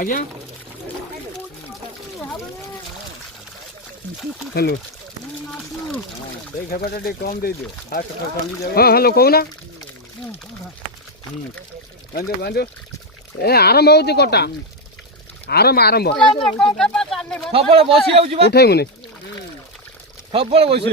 आज्ञा हेलो कम दे दियो हाँ हेलो कहूना बांधो बांधो ए आरंभ होती कटा आरंभ आरंभ सबले बसी उठाइबुनी सबले बसी